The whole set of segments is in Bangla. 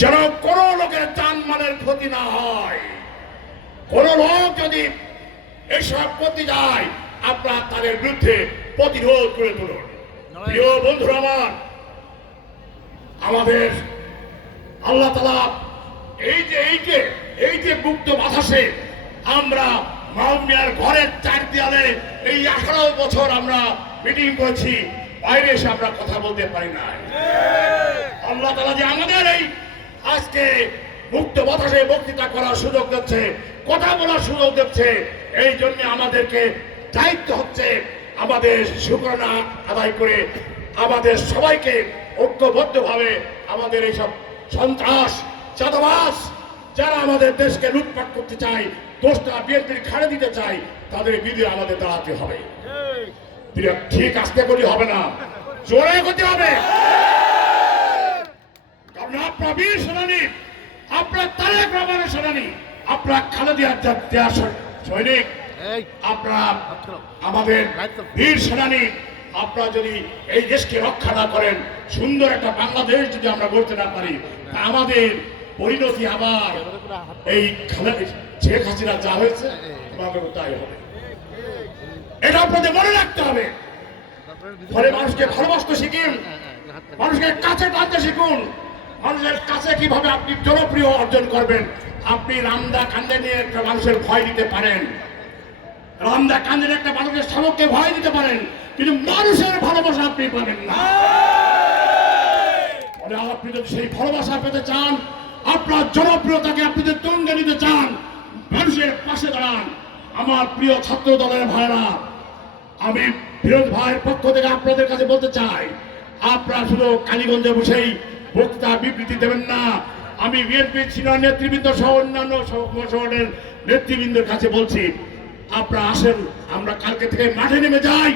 যেন কোনো লোকের জানমালের ক্ষতি না হয়। কোন লোক যদি এসব করতে যায় আপনারা তাদের বিরুদ্ধে প্রতিরোধ করে তুলুন। প্রিয় বন্ধুরা আমার, আমাদের আল্লাহ তাআলা এই যে মুক্ত বাতাসে আমরা মাহমুদ ঘরের চার দেয়ালে এই 18 বছর আমরা মিটিং করেছি, বাইরে এসে আমরা কথা বলতে পারি না। আল্লাহ তাআলা যে আমাদের এই আজকে মুক্ত বাতাসে বক্তৃতা করার সুযোগ দিচ্ছে, কথা বলার সুযোগ দিচ্ছে, এই জন্য আমাদেরকে দায়িত্ব হচ্ছে আমাদের শুকরানা আদায় করে আমাদের সবাইকে ঐক্যবদ্ধভাবে আমাদের এইসব সন্ত্রাস চাঁদাবাজ যারা আমাদের দেশকে লুটপাট করতে চায়, দোষটা বিএনপির ঘাড়ে দিতে চায়, তাদের বিরুদ্ধে আমাদের দাঁড়াতে হবে। ঠিক আস্তে করে হবে না, জোরে করতে হবে। কারণ আপনার বীর সেনানী, আপনার তারেক রহমানের সেনানী, আপনার খালেদা জিয়ার সৈনিক, আপনারা আমাদের বীর সেনানী। আপনারা যদি এই দেশকে রক্ষা না করেন, সুন্দর একটা বাংলাদেশ যদি আমরা গড়তে না পারি, আমাদের পরিণতি আবার এই শেখ হাসিনা যা হয়েছে আমাদের তাই হবে। এটা আপনাদের মনে রাখতে হবে। ফলে মানুষকে ভালোবাসতে শিখুন, মানুষকে কাছে টানতে শিখুন, মানুষের কাছে কিভাবে আপনি জনপ্রিয় অর্জন করবেন। আপনি রামদা কান্দে নিয়ে একটা মানুষের ভয় দিতে পারেন, রামদা কান্দে একটা মানুষের শাবককে ভয় দিতে পারেন, কিন্তু মানুষের ভালোবাসা আপনি পাবেন না। আপনি যদি সেই ভালোবাসা পেতে চান, আপনার জনপ্রিয়তাকে আপনি যদি তুঙ্গে নিতে চান, মানুষের পাশে দাঁড়ান। আমার প্রিয় ছাত্র দলের ভাইরা, আমি ফিরোজ ভাইয়ের পক্ষ থেকে আপনাদের কাছে বলতে চাই, আপনারা শুধু কালীগঞ্জে বসেই বক্তৃতা বিবৃতি দেবেন না। আমি বিএনপির সিনিয়র নেতৃবৃন্দ সহ অন্যান্য সংগঠনের নেতৃবৃন্দের কাছে বলছি, আপনারা আসেন, আমরা কালকে থেকে মাঠে নেমে যাই,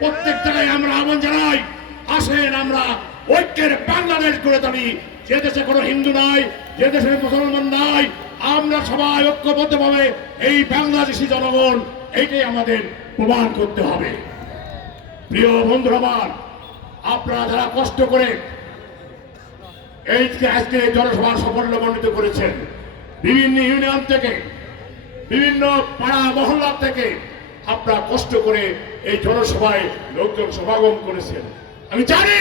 প্রত্যেক জায়গায় আমরা আহ্বান জানাই, আসেন আমরা ঐক্যের বাংলাদেশ গড়ে তুলি। যে দেশে কোনো হিন্দু নাই, যে দেশে মুসলমান নাই, আমরা সবাই ঐক্যবদ্ধভাবে এই বাংলাদেশি জনগণ, এইটাই আমাদের প্রমাণ করতে হবে। প্রিয় বন্ধুরা আমার, আপনারা যারা কষ্ট করে এই আজকে জনসভার সাফল্যমণ্ডিত করেছেন, বিভিন্ন ইউনিয়ন থেকে, বিভিন্ন পাড়া মহল্লা থেকে আপনারা কষ্ট করে এই জনসভায় লোকজন সমাগম করেছেন। আমি জানি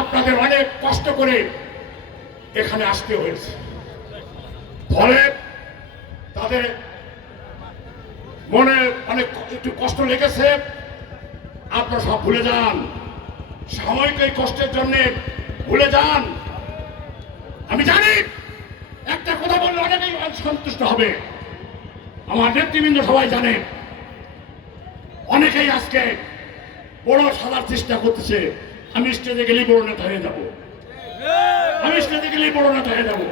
আপনাদের অনেক কষ্ট করে এখানে আসতে হয়েছে, ফলে তাদের মনে অনেক একটু কষ্ট লেগেছে। আপনারা সব ভুলে যান, সাময়িক এই কষ্টের জন্য ভুলে যান। আমি জানি একটা কথা বললে অনেকেই সন্তুষ্ট হবে, আমার নেতৃবৃন্দ সবাই জানে, অনেকেই আজকে বড় সাজার চেষ্টা করতেছে। আমি স্টেজে গেলেই বড় নেতা হয়ে যাবো, আমি স্টেজে গেলেই বড় নেতা হয়ে যাবো।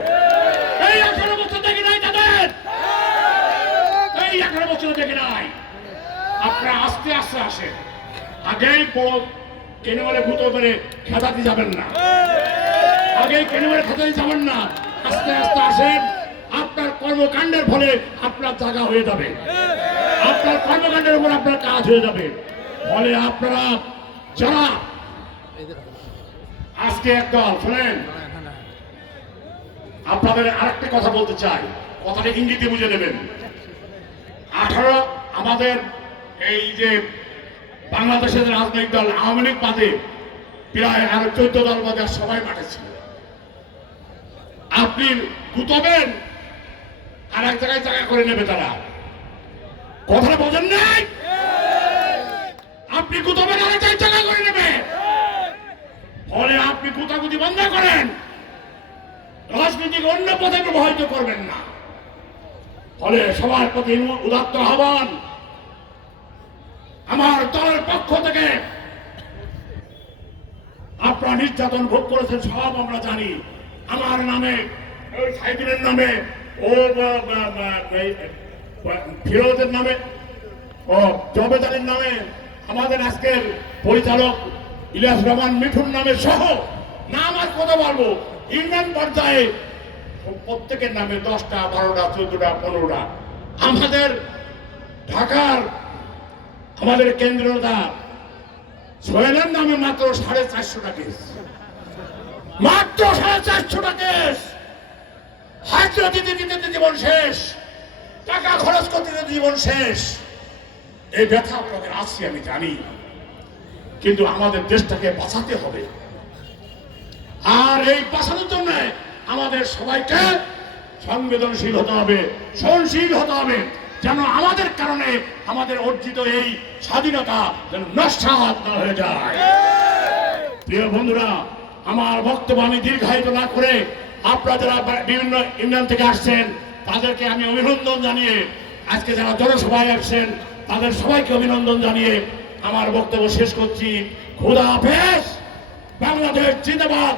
এই 18 বছর দেখি নাই তাদের, এই 18 বছর দেখি নাই। আপনারা আস্তে আস্তে আসেন, আগেই বড় কেনে বলে ভূত করে খেতাতে যাবেন না, আগেই কেনে বলে খেতাতে যাবেন না। আস্তে আস্তে আসেন, আপনার কর্মকাণ্ডের ফলে আপনার জায়গা হয়ে যাবে, আপনার কর্মকাণ্ডের উপর আপনার কাজ হয়ে যাবে। ফলে আপনারা যারা আজকে একদল শোনেন, আপনাদের আরেকটা কথা বলতে চাই, কথাটা ইংরেজিতে বুঝে নেবেন। 18 আমাদের এই যে বাংলাদেশের রাজনৈতিক দল আওয়ামী লীগ বাদে প্রায় আরো 14 দল বাদে সবাই মাঠে ছিল। আপনি গুতবেন আর এক জায়গায় জায়গা করে নেবে তারা, কথাটা বোঝেন নাই? আপনি গুতবেন আর এক জায়গায় জায়গা করে নেবে, ফলে আপনি গুতাগুতি বন্ধ করেন, রাজনীতিক অন্য পথে প্রবাহিত করবেন না। ফলে সবার প্রতি উদাত্ত আহ্বান, আমার দলের পক্ষ থেকে আপনারা নির্যাতন ভোগ করেছেন সব আমরা জানি। আমার নামে, ওই সাইদুলের নামে, ও ফিরোজের নামে, ও জবেদ আলীর নামে, আমাদের আজকের পরিচালক ইলিয়াস রহমান মিঠুন নামে সহ নাম আর কত বলবো, ইউনিয়ন পর্যায়ে প্রত্যেকের নামে 10টা 12টা 14টা 15টা। আমাদের ঢাকার আমাদের কেন্দ্রটা সোহেলের নামে মাত্র 450টা কেস, মাত্র 450টা কেস, হাজিরা দিতে দিতে জীবন শেষ, টাকা খরচ করতে দিতে জীবন শেষ। এই ব্যথা আপনাদের আছে আমি জানি, কিন্তু আমাদের দেশটাকে বাঁচাতে হবে। আর এই বাঁচানোর জন্য আমাদের সবাইকে সংবেদনশীল হতে হবে, সহনশীল হতে হবে, যেন আমাদের কারণে আমাদের অর্জিত এই স্বাধীনতা যেন নস্যাৎ না হয়ে যায়। প্রিয় বন্ধুরা, আমার বক্তব্য আমি দীর্ঘায়িত না করে আপনারা যারা বিভিন্ন ইউনিয়ন থেকে আসছেন তাদেরকে আমি অভিনন্দন জানিয়ে, আজকে যারা জনসভায় আসছেন তাদের সবাইকে অভিনন্দন জানিয়ে আমার বক্তব্য শেষ করছি। খোদা হাফেজ। বাংলাদেশ জিন্দাবাদ।